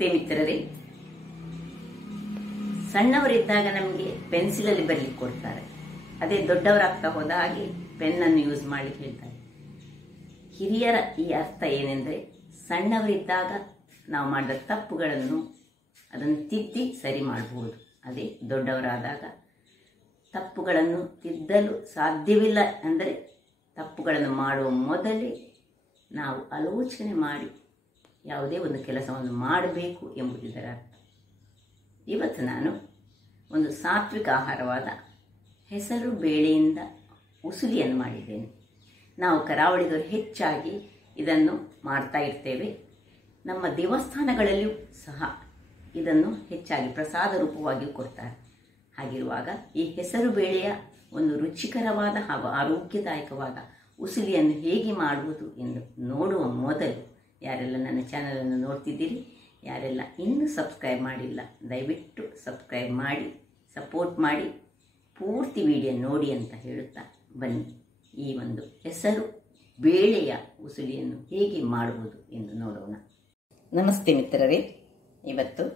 ನಮಸ್ತೆ ಮಿತ್ರರೇ. ಸಣ್ಣವರಿದ್ದಾಗ ನಮಗೆ ಪೆನ್ಸಿಲಲ್ಲಿ ಬರಲಿಕ್ಕೆ ಕೊಡ್ತಾರೆ. ಅದೇ ದೊಡ್ಡವರಾಗ್ತಾ ಹೋದ ಹಾಗೆ ಪೆನ್ನನ್ನು ಯೂಸ್ ಮಾಡಲಿಕ್ಕೆ ಹೇಳ್ತಾರೆ. ಹಿರಿಯರ ಈ ಅರ್ಥ ಏನೆಂದರೆ, ಸಣ್ಣವರಿದ್ದಾಗ ನಾವು ಮಾಡಿದ ತಪ್ಪುಗಳನ್ನು ಅದನ್ನು ತಿದ್ದಿ ಸರಿ ಮಾಡಬಹುದು. ಅದೇ ದೊಡ್ಡವರಾದಾಗ ತಪ್ಪುಗಳನ್ನು ತಿದ್ದಲು ಸಾಧ್ಯವಿಲ್ಲ ಅಂದರೆ ತಪ್ಪುಗಳನ್ನು ಮಾಡುವ ಮೊದಲೇ ನಾವು ಆಲೋಚನೆ ಮಾಡಿ ಯಾವುದೇ ಒಂದು ಕೆಲಸವನ್ನು ಮಾಡಬೇಕು ಎಂಬುದರ ಅರ್ಥ. ಇವತ್ತು ನಾನು ಒಂದು ಸಾತ್ವಿಕ ಆಹಾರವಾದ ಹೆಸರು ಬೇಳೆಯಿಂದ ಉಸುಲಿಯನ್ನು ಮಾಡಿದ್ದೇನೆ. ನಾವು ಕರಾವಳಿಗರು ಹೆಚ್ಚಾಗಿ ಇದನ್ನು ಮಾಡ್ತಾ ಇರ್ತೇವೆ. ನಮ್ಮ ದೇವಸ್ಥಾನಗಳಲ್ಲಿಯೂ ಸಹ ಇದನ್ನು ಹೆಚ್ಚಾಗಿ ಪ್ರಸಾದ ರೂಪವಾಗಿಯೂ ಕೊಡ್ತಾರೆ. ಹಾಗಿರುವಾಗ ಈ ಹೆಸರು ಬೇಳೆಯ ಒಂದು ರುಚಿಕರವಾದ ಹಾಗೂ ಆರೋಗ್ಯದಾಯಕವಾದ ಉಸುಲಿಯನ್ನು ಹೇಗೆ ಮಾಡುವುದು ಎಂದು ನೋಡುವ ಮೊದಲು ಯಾರೆಲ್ಲ ನನ್ನ ಚಾನಲನ್ನು ನೋಡ್ತಿದ್ದೀರಿ, ಯಾರೆಲ್ಲ ಇನ್ನೂ ಸಬ್ಸ್ಕ್ರೈಬ್ ಮಾಡಿಲ್ಲ, ದಯವಿಟ್ಟು ಸಬ್ಸ್ಕ್ರೈಬ್ ಮಾಡಿ ಸಪೋರ್ಟ್ ಮಾಡಿ ಪೂರ್ತಿ ವಿಡಿಯೋ ನೋಡಿ ಅಂತ ಹೇಳುತ್ತಾ ಬನ್ನಿ ಈ ಒಂದು ಹೆಸರು ಬೇಳೆಯ ಉಸುಲಿಯನ್ನು ಹೇಗೆ ಮಾಡುವುದು ಎಂದು ನೋಡೋಣ. ನಮಸ್ತೆ ಮಿತ್ರರೇ, ಇವತ್ತು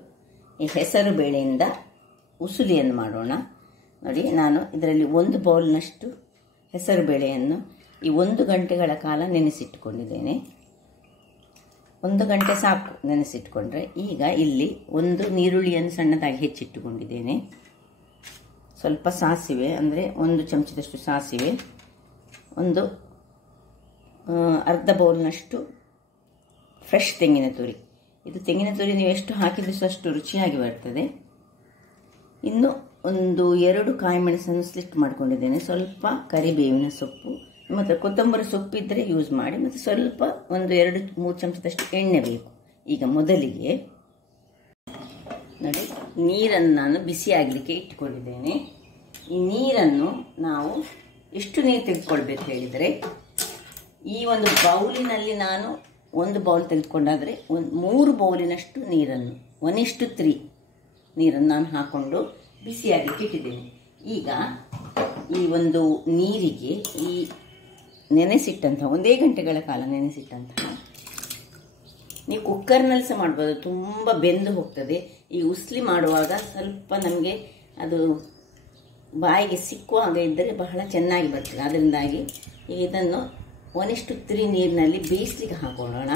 ಈ ಹೆಸರು ಬೇಳೆಯಿಂದ ಉಸುಲಿಯನ್ನು ಮಾಡೋಣ. ನೋಡಿ, ನಾನು ಇದರಲ್ಲಿ 1 ಬೌಲ್ನಷ್ಟು ಹೆಸರು ಬೇಳೆಯನ್ನು ಈ 1 ಗಂಟೆಗಳ ಕಾಲ ನೆನೆಸಿಟ್ಟುಕೊಂಡಿದ್ದೇನೆ. 1 ಗಂಟೆ ಸಾಕು ನೆನೆಸಿಟ್ಕೊಂಡ್ರೆ. ಈಗ ಇಲ್ಲಿ 1 ನೀರುಳ್ಳಿಯನ್ನು ಸಣ್ಣದಾಗಿ ಹೆಚ್ಚಿಟ್ಟುಕೊಂಡಿದ್ದೇನೆ. ಸ್ವಲ್ಪ ಸಾಸಿವೆ, ಅಂದರೆ 1 ಚಮಚದಷ್ಟು ಸಾಸಿವೆ, ಒಂದು ಅರ್ಧ ಬೌಲ್ನಷ್ಟು ಫ್ರೆಶ್ ತೆಂಗಿನ ತುರಿ. ಇದು ತೆಂಗಿನ ತುರಿ ನೀವು ಎಷ್ಟು ಹಾಕಿದ್ರೆ ಅಷ್ಟು ರುಚಿಯಾಗಿ ಬರ್ತದೆ. ಇನ್ನು 2 ಕಾಯಿ ಮೆಣಸನ್ನು ಸ್ಲಿಟ್ ಮಾಡ್ಕೊಂಡಿದ್ದೇನೆ. ಸ್ವಲ್ಪ ಕರಿಬೇವಿನ ಸೊಪ್ಪು ಮತ್ತು ಕೊತ್ತಂಬರಿ ಸೊಪ್ಪು ಇದ್ದರೆ ಯೂಸ್ ಮಾಡಿ. ಮತ್ತು ಸ್ವಲ್ಪ 2-3 ಚಮಚದಷ್ಟು ಎಣ್ಣೆ ಬೇಕು. ಈಗ ಮೊದಲಿಗೆ ನೋಡಿ, ನೀರನ್ನು ನಾನು ಬಿಸಿ ಆಗಲಿಕ್ಕೆ ಇಟ್ಟುಕೊಂಡಿದ್ದೇನೆ. ಈ ನೀರನ್ನು ನಾವು ಎಷ್ಟು ನೀರು ತೆಗೆದುಕೊಳ್ಬೇಕು ಹೇಳಿದರೆ, ಈ ಒಂದು ಬೌಲಿನಲ್ಲಿ ನಾನು 1 ಬೌಲ್ ತೆಗೆದುಕೊಂಡಾದರೆ 3 ಬೌಲಿನಷ್ಟು ನೀರನ್ನು 1:3 ನೀರನ್ನು ನಾನು ಹಾಕೊಂಡು ಬಿಸಿಯಾಗಲಿಕ್ಕೆ ಇಟ್ಟಿದ್ದೇನೆ. ಈಗ ಈ ಒಂದು ನೀರಿಗೆ ಈ ನೆನೆಸಿಟ್ಟಂತಹ 1 ಗಂಟೆಗಳ ಕಾಲ ನೆನೆಸಿಟ್ಟಂತಹ, ನೀವು ಕುಕ್ಕರ್ನಲ್ಲಿ ಸಹ ಮಾಡ್ಬೋದು, ತುಂಬ ಬೆಂದು ಹೋಗ್ತದೆ. ಈ ಉಸ್ಲಿ ಮಾಡುವಾಗ ಸ್ವಲ್ಪ ನಮಗೆ ಅದು ಬಾಯಿಗೆ ಸಿಕ್ಕುವಾಗ ಇದ್ದರೆ ಬಹಳ ಚೆನ್ನಾಗಿ ಬರ್ತದೆ. ಅದರಿಂದಾಗಿ ಇದನ್ನು 1:3 ನೀರಿನಲ್ಲಿ ಬೇಯಿಸ್ಲಿಕ್ಕೆ ಹಾಕೊಳ್ಳೋಣ.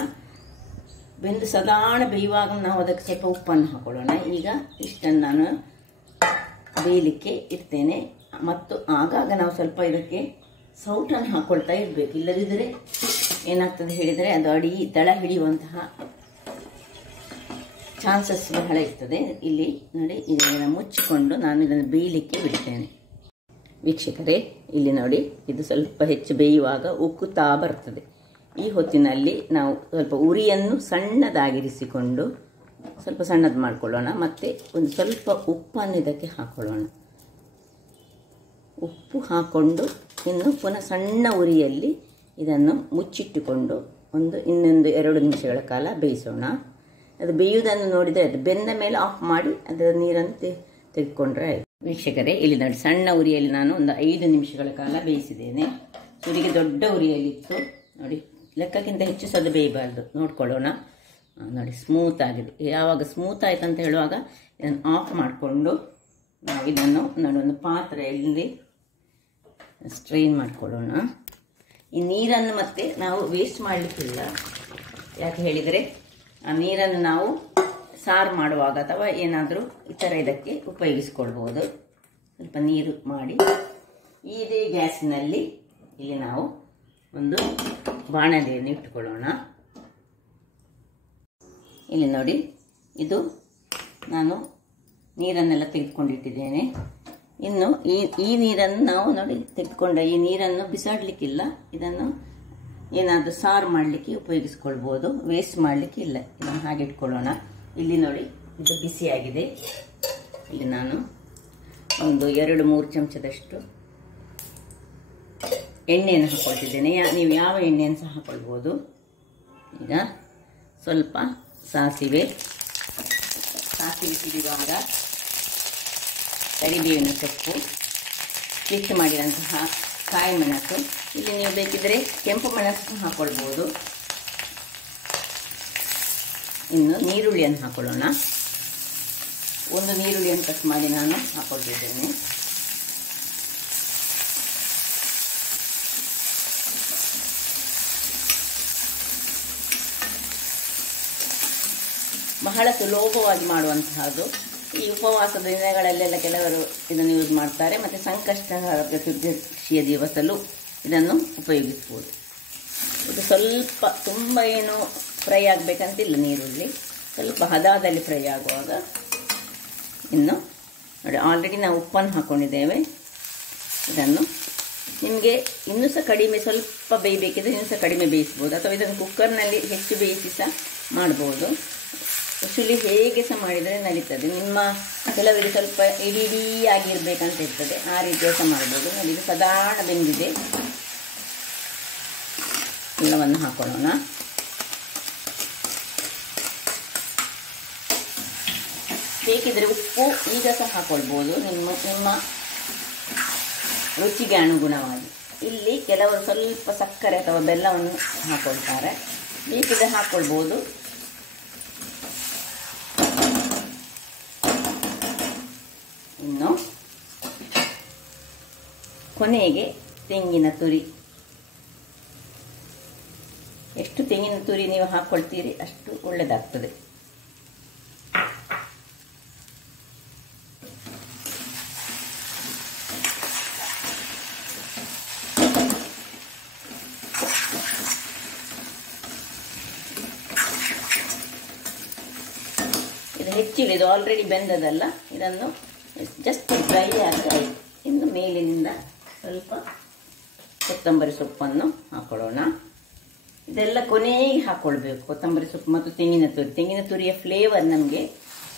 ಬೆಂದು ಸಾಧಾರಣ ಬೇಯುವಾಗ ನಾವು ಅದಕ್ಕೆ ಸ್ವಲ್ಪ ಉಪ್ಪನ್ನು ಹಾಕೊಳ್ಳೋಣ. ಈಗ ಇಷ್ಟನ್ನು ನಾನು ಬೇಯಲಿಕ್ಕೆ ಇಡ್ತೇನೆ. ಮತ್ತು ಆಗಾಗ ನಾವು ಸ್ವಲ್ಪ ಇದಕ್ಕೆ ಸೌಟನ್ನು ಹಾಕೊಳ್ತಾ ಇರಬೇಕು. ಇಲ್ಲದಿದ್ದರೆ ಏನಾಗ್ತದೆ ಹೇಳಿದರೆ ಅದು ದಳ ಹಿಡಿಯುವಂತಹ ಚಾನ್ಸಸ್ ಬಹಳ ಇರ್ತದೆ. ಇಲ್ಲಿ ನೋಡಿ, ಇದನ್ನು ಮುಚ್ಚಿಕೊಂಡು ನಾನು ಇದನ್ನು ಬೇಯಲಿಕ್ಕೆ ಬಿಡ್ತೇನೆ. ವೀಕ್ಷಕರೇ, ಇಲ್ಲಿ ನೋಡಿ, ಇದು ಸ್ವಲ್ಪ ಹೆಚ್ಚು ಬೇಯುವಾಗ ಉಕ್ಕುತ್ತಾ ಬರ್ತದೆ. ಈ ಹೊತ್ತಿನಲ್ಲಿ ನಾವು ಸ್ವಲ್ಪ ಉರಿಯನ್ನು ಸಣ್ಣದಾಗಿರಿಸಿಕೊಂಡು ಸ್ವಲ್ಪ ಸಣ್ಣದು ಮಾಡಿಕೊಳ್ಳೋಣ. ಮತ್ತು ಒಂದು ಸ್ವಲ್ಪ ಉಪ್ಪನ್ನು ಇದಕ್ಕೆ ಹಾಕೊಳ್ಳೋಣ. ಉಪ್ಪು ಹಾಕ್ಕೊಂಡು ಇನ್ನು ಪುನಃ ಸಣ್ಣ ಉರಿಯಲ್ಲಿ ಇದನ್ನು ಮುಚ್ಚಿಟ್ಟುಕೊಂಡು ಇನ್ನೊಂದು 2 ನಿಮಿಷಗಳ ಕಾಲ ಬೇಯಿಸೋಣ. ಅದು ಬೇಯುವುದನ್ನು ನೋಡಿದರೆ ಅದು ಬೆಂದ ಮೇಲೆ ಆಫ್ ಮಾಡಿ ಅದರ ನೀರನ್ನು ತೆಗೆದುಕೊಂಡ್ರೆ ಆಯಿತು. ವೀಕ್ಷಕರೇ, ಇಲ್ಲಿ ನೋಡಿ, ಸಣ್ಣ ಉರಿಯಲ್ಲಿ ನಾನು ಒಂದು 5 ನಿಮಿಷಗಳ ಕಾಲ ಬೇಯಿಸಿದ್ದೇನೆ. ಸುರಿಗೆ ದೊಡ್ಡ ಉರಿಯಲ್ಲಿತ್ತು. ನೋಡಿ, ಲೆಕ್ಕಕ್ಕಿಂತ ಹೆಚ್ಚು ಸದ ಬೇಯಬಾರ್ದು, ನೋಡ್ಕೊಳ್ಳೋಣ. ನೋಡಿ, ಸ್ಮೂತ್ ಆಗಿದೆ. ಯಾವಾಗ ಸ್ಮೂತ್ ಆಯ್ತು ಅಂತ ಹೇಳುವಾಗ ಇದನ್ನು ಆಫ್ ಮಾಡಿಕೊಂಡು ನಾವು ಇದನ್ನು ನೋಡಿ ಒಂದು ಪಾತ್ರೆಯಲ್ಲಿ ಸ್ಟ್ರೈನ್ ಮಾಡಿಕೊಳ್ಳೋಣ. ಈ ನೀರನ್ನು ಮತ್ತೆ ನಾವು ವೇಸ್ಟ್ ಮಾಡಲಿಕ್ಕಿಲ್ಲ. ಯಾಕೆ ಹೇಳಿದರೆ, ಆ ನೀರನ್ನು ನಾವು ಸಾರು ಮಾಡುವಾಗ ಅಥವಾ ಏನಾದರೂ ಇತರ ಇದಕ್ಕೆ ಉಪಯೋಗಿಸ್ಕೊಳ್ಬೋದು. ಸ್ವಲ್ಪ ನೀರು ಮಾಡಿ ಇದೇ ಗ್ಯಾಸಿನಲ್ಲಿ ಇಲ್ಲಿ ನಾವು ಒಂದು ಬಾಣಲೆಯನ್ನು ಇಟ್ಟುಕೊಳ್ಳೋಣ. ಇಲ್ಲಿ ನೋಡಿ, ಇದು ನಾನು ನೀರನ್ನೆಲ್ಲ ತೆಗೆದುಕೊಂಡಿಟ್ಟಿದ್ದೇನೆ. ಇನ್ನು ಈ ನೀರನ್ನು ನಾವು ನೋಡಿ ತೆಗೆದುಕೊಂಡ ಈ ನೀರನ್ನು ಬಿಸಾಡಲಿಕ್ಕಿಲ್ಲ. ಇದನ್ನು ಏನಾದರೂ ಸಾರು ಮಾಡಲಿಕ್ಕೆ ಉಪಯೋಗಿಸ್ಕೊಳ್ಬೋದು, ವೇಸ್ಟ್ ಮಾಡಲಿಕ್ಕೆ ಇಲ್ಲ. ಇದನ್ನು ಹಾಗೆ ಇಟ್ಕೊಳ್ಳೋಣ. ಇಲ್ಲಿ ನೋಡಿ, ಇದು ಬಿಸಿಯಾಗಿದೆ. ಇಲ್ಲಿ ನಾನು ಒಂದು 2-3 ಚಮಚದಷ್ಟು ಎಣ್ಣೆಯನ್ನು ಹಾಕೊಳ್ತಿದ್ದೇನೆ. ನೀವು ಯಾವ ಎಣ್ಣೆಯನ್ನು ಸಹ ಹಾಕೊಳ್ಬೋದು. ಈಗ ಸ್ವಲ್ಪ ಸಾಸಿವೆ ಸಿಡಿಯುವಾಗ ಕರಿಬೇವಿನ ಸೊಪ್ಪು, ಸ್ಲಿಟ್ ಮಾಡಿದಂತಹ ಕಾಯಿ ಮೆಣಸು, ಇಲ್ಲಿ ನೀವು ಬೇಕಿದ್ರೆ ಕೆಂಪು ಮೆಣಸು ಹಾಕೊಳ್ಬೋದು. ಇನ್ನು ನೀರುಳ್ಳಿಯನ್ನು ಹಾಕೊಳ್ಳೋಣ. ಒಂದು ನೀರುಳ್ಳಿಯನ್ನು ಕಟ್ ಮಾಡಿ ನಾನು ಹಾಕೊಳ್ತಿದ್ದೇನೆ. ಬಹಳ ಸುಲಭವಾಗಿ ಮಾಡುವಂತಹದ್ದು. ಈ ಉಪವಾಸದ ದಿನಗಳಲ್ಲೆಲ್ಲ ಕೆಲವರು ಇದನ್ನು ಯೂಸ್ ಮಾಡ್ತಾರೆ, ಮತ್ತು ಸಂಕಷ್ಟಹರ ಚತುರ್ದಶಿಯ ದಿವಸಲೂ ಇದನ್ನು ಉಪಯೋಗಿಸ್ಬೋದು. ಇದು ಸ್ವಲ್ಪ ತುಂಬ ಏನು ಫ್ರೈ ಆಗಬೇಕಂತಿಲ್ಲ, ನೀರುಳ್ಳಿ ಸ್ವಲ್ಪ ಹದದಲ್ಲಿ ಫ್ರೈ ಆಗುವಾಗ ಇನ್ನು ನೋಡಿ ಆಲ್ರೆಡಿ ನಾವು ಉಪ್ಪನ್ನು ಹಾಕ್ಕೊಂಡಿದ್ದೇವೆ. ಇದನ್ನು ನಿಮಗೆ ಇನ್ನೂ ಸಹ ಕಡಿಮೆ ಸ್ವಲ್ಪ ಬೇಯಬೇಕಿದ್ರೆ ಇನ್ನೂ ಸಹ ಕಡಿಮೆ ಬೇಯಿಸ್ಬೋದು, ಅಥವಾ ಇದನ್ನು ಕುಕ್ಕರ್ನಲ್ಲಿ ಹೆಚ್ಚು ಬೇಯಿಸಿ ಸಹ ಮಾಡ್ಬೋದು. ಉಸುಳಿ ಹೇಗೆ ಸಹ ಮಾಡಿದರೆ ನಡೀತದೆ. ನಿಮ್ಮ ಕೆಲವರಿಗೆ ಸ್ವಲ್ಪ ಇಡೀ ಆಗಿರ್ಬೇಕಂತ ಇರ್ತದೆ, ಆ ರೀತಿಯ ಸಹ ಮಾಡ್ಬೋದು. ನೋಡಿ ಇದು ಸಾಧಾರಣ ಬೆಂದಿದೆ. ಎಲ್ಲವನ್ನು ಹಾಕೊಳ್ಳೋಣ. ಬೇಕಿದ್ರೆ ಉಪ್ಪು ಈಗ ಸಹ ಹಾಕೊಳ್ಬೋದು ನಿಮ್ಮ ರುಚಿಗೆ ಅನುಗುಣವಾಗಿ. ಇಲ್ಲಿ ಕೆಲವರು ಸ್ವಲ್ಪ ಸಕ್ಕರೆ ಅಥವಾ ಬೆಲ್ಲವನ್ನು ಹಾಕೊಳ್ತಾರೆ, ಬೇಕಿದ್ರೆ ಹಾಕೊಳ್ಬೋದು. ಇನ್ನು ಕೊನೆಗೆ ತೆಂಗಿನ ತುರಿ. ಎಷ್ಟು ತೆಂಗಿನ ತುರಿ ನೀವು ಹಾಕ್ಕೊಳ್ತೀರಿ ಅಷ್ಟು ಒಳ್ಳೆಯದಾಗ್ತದೆ. ಇದು ಹೆಚ್ಚಿಲ್ಲ, ಇದು ಆಲ್ರೆಡಿ ಬೆಂದದಲ್ಲ. ಇದನ್ನು ಜಸ್ಟ್ ಡ್ರೈ ಆಗಿ ಇನ್ನು ಮೇಲಿನಿಂದ ಸ್ವಲ್ಪ ಕೊತ್ತಂಬರಿ ಸೊಪ್ಪನ್ನು ಹಾಕೊಳ್ಳೋಣ. ಇದೆಲ್ಲ ಕೊನೆಗೆ ಹಾಕ್ಕೊಳ್ಬೇಕು, ಕೊತ್ತಂಬರಿ ಸೊಪ್ಪು ಮತ್ತು ತೆಂಗಿನ ತುರಿಯ ಫ್ಲೇವರ್ ನಮಗೆ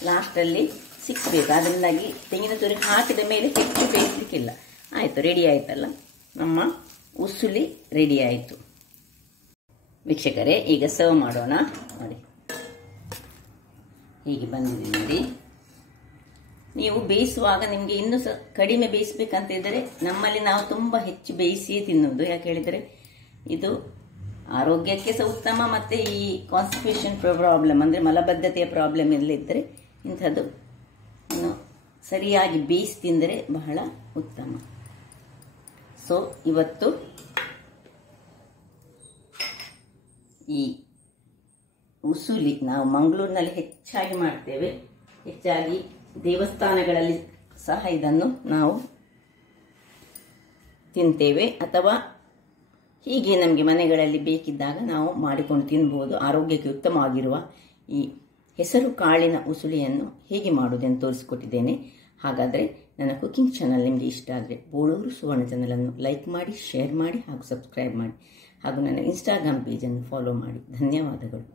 ಲಾಸ್ಟಲ್ಲಿ ಸಿಕ್ಕಬೇಕು. ಅದರಿಂದಾಗಿ ತೆಂಗಿನ ತುರಿ ಹಾಕಿದ ಮೇಲೆ ಹೆಚ್ಚು ಬೇಯಿಸಲಿಕ್ಕಿಲ್ಲ. ಆಯಿತು, ರೆಡಿ ಆಯಿತಲ್ಲ, ನಮ್ಮ ಉಸುಳಿ ರೆಡಿ ಆಯಿತು. ವೀಕ್ಷಕರೇ, ಈಗ ಸರ್ವ್ ಮಾಡೋಣ. ನೋಡಿ ಹೀಗೆ ಬಂದಿದೆ ನೋಡಿ. ನೀವು ಬೇಯಿಸುವಾಗ ನಿಮಗೆ ಇನ್ನೂ ಸಹ ಕಡಿಮೆ ಬೇಯಿಸಬೇಕಂತ ಇದ್ದರೆ, ನಮ್ಮಲ್ಲಿ ನಾವು ತುಂಬ ಹೆಚ್ಚು ಬೇಯಿಸಿಯೇ ತಿನ್ನುವುದು. ಯಾಕೆ ಹೇಳಿದರೆ ಇದು ಆರೋಗ್ಯಕ್ಕೆ ಸಹ ಉತ್ತಮ, ಮತ್ತು ಈ ಕಾನ್ಸ್ಟಿಪೇಷನ್ ಪ್ರಾಬ್ಲಮ್ ಅಂದರೆ ಮಲಬದ್ಧತೆಯ ಪ್ರಾಬ್ಲಮ್ ಎಲ್ಲ ಇದ್ದರೆ ಇಂಥದ್ದು ಸರಿಯಾಗಿ ಬೇಯಿಸಿ ತಿಂದರೆ ಬಹಳ ಉತ್ತಮ. ಸೊ ಇವತ್ತು ಈ ಉಸುಳಿ ನಾವು ಮಂಗಳೂರಿನಲ್ಲಿ ಹೆಚ್ಚಾಗಿ ಮಾಡ್ತೇವೆ. ಹೆಚ್ಚಾಗಿ ದೇವಸ್ಥಾನಗಳಲ್ಲಿ ಸಹ ಇದನ್ನು ನಾವು ತಿಂತೇವೆ, ಅಥವಾ ಹೀಗೆ ನಮಗೆ ಮನೆಗಳಲ್ಲಿ ಬೇಕಿದ್ದಾಗ ನಾವು ಮಾಡಿಕೊಂಡು ತಿನ್ಬೋದು. ಆರೋಗ್ಯಕ್ಕೆ ಉತ್ತಮವಾಗಿರುವ ಈ ಹೆಸರು ಕಾಳಿನ ಉಸುಳಿಯನ್ನು ಹೇಗೆ ಮಾಡುವುದೆಂದು ತೋರಿಸಿಕೊಟ್ಟಿದ್ದೇನೆ. ಹಾಗಾದರೆ ನನ್ನ ಕುಕಿಂಗ್ ಚಾನಲ್ ನಿಮಗೆ ಇಷ್ಟ ಆದರೆ ಬೋಳೂರು ಸುವರ್ಣ ಚಾನಲನ್ನು ಲೈಕ್ ಮಾಡಿ, ಶೇರ್ ಮಾಡಿ ಹಾಗೂ ಸಬ್ಸ್ಕ್ರೈಬ್ ಮಾಡಿ, ಹಾಗೂ ನನ್ನ ಇನ್ಸ್ಟಾಗ್ರಾಮ್ ಪೇಜನ್ನು ಫಾಲೋ ಮಾಡಿ. ಧನ್ಯವಾದಗಳು.